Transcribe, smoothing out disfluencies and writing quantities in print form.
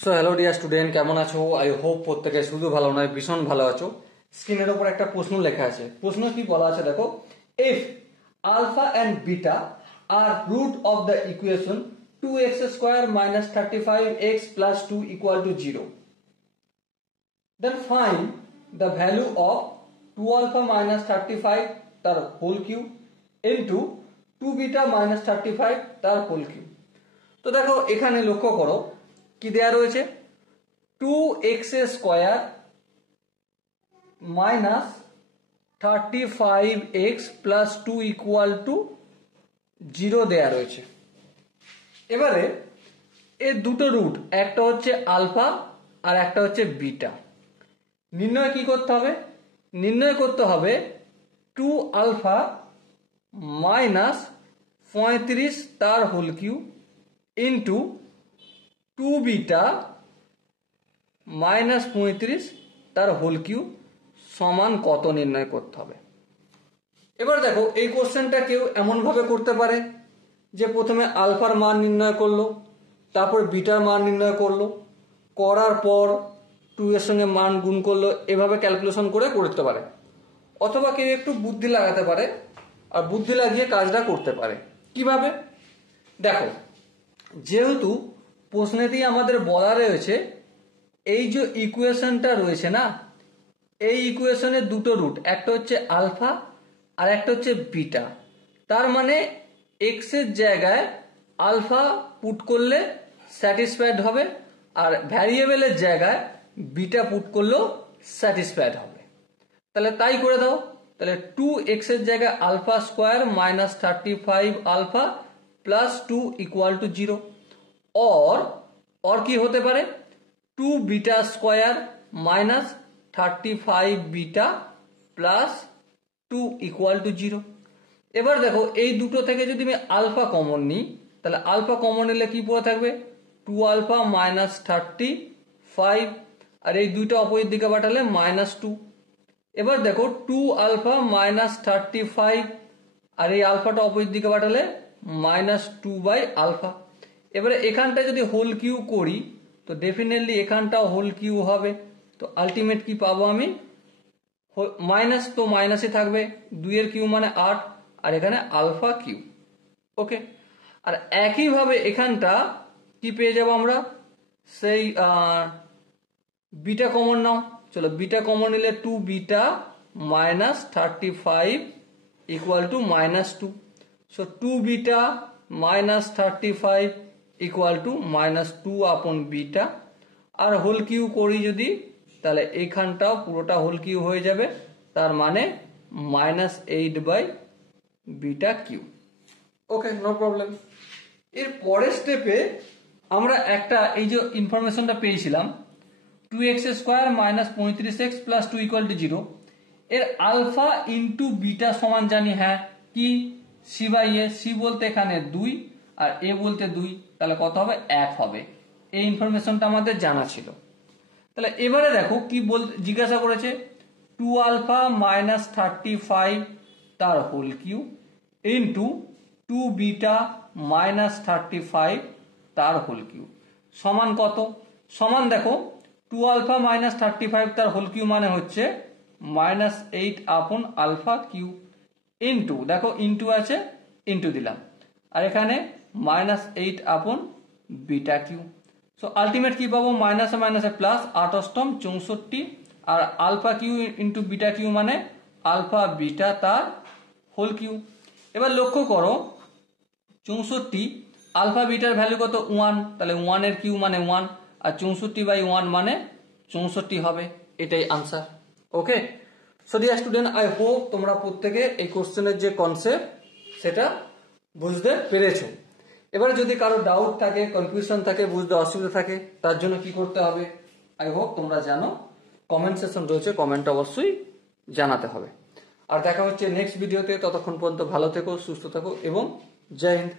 So hello dear student, কেমন আছো? I hope প্রত্যেকে শুধু ভালো নয় ভীষণ ভালো আছো। স্ক্রিনের উপর একটা প্রশ্ন লেখা আছে। প্রশ্ন কি বলা আছে দেখো, if alpha and beta are root of the equation 2x square minus 35x plus 2 equal to 0, then find the value of 2 alpha minus 35 তার whole cube into 2 beta minus 35 তার হোল কিউব। তো দেখো এখানে লক্ষ্য করো কি দেয়া রয়েছে, 2x square minus 35x plus 2 equal to 0 দেয়া রয়েছে। এবারে এর দুটো রুট, একটা হচ্ছে আলফা আর একটা হচ্ছে বিটা। নির্ণয় কি করতে হবে? নির্ণয় করতে হবে 2 আলফা মাইনাস 35 তার whole cube into 2 beta minus 35 তার হোল কিউব সমান কত নির্ণয় করতে হবে। এবার দেখো এই কোশ্চেনটা কেউ এমনভাবে করতে পারে যে প্রথমে আলফার মান নির্ণয় করলো, তারপর বিটার মান নির্ণয় করলো, করার পর 2 এর সঙ্গে মান গুণ করলো, এভাবে ক্যালকুলেশন করে করতে পারে। অথবা কেউ একটু বুদ্ধি লাগাতে পারে আর বুদ্ধি লাগিয়ে কাজটা করতে পারে। কিভাবে? দেখো, যেহেতু প্রশ্নেতেই আমাদের বলা রয়েছে এই যে ইকুয়েশনটা রয়েছে না, এই ইকুয়েশনের দুটো রুট, একটা হচ্ছে আলফা আর একটা হচ্ছে বিটা। তার মানে এক্স এর জায়গায় আলফা পুট করলে স্যাটিসফাইড হবে আর ভ্যারিয়েবলের জায়গায় বিটা পুট করলেও স্যাটিসফাইড হবে। তাহলে তাই করে দাও। তাহলে 2x এর জায়গায় alpha square minus 35 alpha plus 2 equal to 0, or কি হতে পারে 2 beta square minus 35 beta plus 2 equal to 0। এবার দেখো এই দুটো থেকে যদি আমি আলফা কমন নিই, তাহলে আলফা কমন নিলে কি পড়ে থাকবে 2 আলফা মাইনাস 35, আর এই দুইটা অপোজিট দিকে পাঠালে মাইনাস 2। এবার দেখো 2 আলফা মাইনাস 35 আর এই আলফাটা অপোজিট দিকে পাঠালে মাইনাস 2 বাই আলফা। এবারে এখানটা যদি হোল কিউ করি তো ডেফিনেটলি এখানটাও হোল কিউ হবে। তো আলটিমেট কি পাবো আমি, মাইনাস তো মাইনাসই থাকবে, 2 এর কিউ মানে 8 আর এখানে আলফা কিউ। ওকে, আর একইভাবে এখানটা কি পেয়ে যাবো আমরা, সেই বিটা কমন নাও। চলো বিটা কমন নিলে 2 beta minus 35 equal to minus 2। So 2 beta minus 35 equal to minus 2 আপন বিটা। আর হোল কিউ করি যদি, তাহলে এইখানটাও পুরোটা হোল কিউ হয়ে যাবে, তার মানে minus 8 by beta cube. Okay, no problem. এর পরের স্টেপে আমরা একটা এই যে ইনফরমেশনটা পেয়েছিলাম 2x square minus 35x plus 2 equal to 0, এর আলফা ইন্টু বিটা সমান জানি, হ্যাঁ কি সি বাই এ। সি বলতে এখানে 2 আর এ বলতে 2, তাহলে কত হবে 1 হবে। এই ইনফরমেশনটা আমাদের জানা ছিল। তাহলে এবারে দেখো কি জিজ্ঞাসা করেছে, 2 আলফা মাইনাস 35 তার whole cube into 2 beta minus 35 তার হোল কিউ সমান কত। সমান দেখো 2 আলফা মাইনাস 35 তার হোল কিউ মানে হচ্ছে মাইনাস 8 আপন আলফা কিউ ইন্টু, দেখো ইন্টু আছে ইন্টু দিলাম, আর এখানে মাইনাস 8 আপন বিটা কিউ। সো আলটিমেট কি পাবো, মাইনাসে মাইনাসে প্লাস, 8 অষ্টম 64, আর alpha Q into beta Q মানে আলফা বিটা তার হোল কিউ। এবার লক্ষ্য করো 64 আলফা বিটার ভ্যালু কত 1, তাহলে 1 এর কিউ মানে 1 আর 64 বাই 1 মানে 64 হবে। এটাই answer. Okay, so dear student, I hope তোমরা প্রত্যেকে এই কোশ্চেনের যে কনসেপ্ট সেটা বুঝতে পেরেছো। এবারে যদি কারো ডাউট থাকে, কনফিউশন থাকে, বুঝতে অসুবিধা থাকে, তার জন্য কি করতে হবে আই হোপ তোমরা জানো। কমেন্ট সেকশন রয়েছে, কমেন্ট অবশ্যই জানাতে হবে। আর দেখা হচ্ছে নেক্সট ভিডিওতে। ততক্ষণ পর্যন্ত ভালো থেকো, সুস্থ থাকো এবং জয় হিন্দ।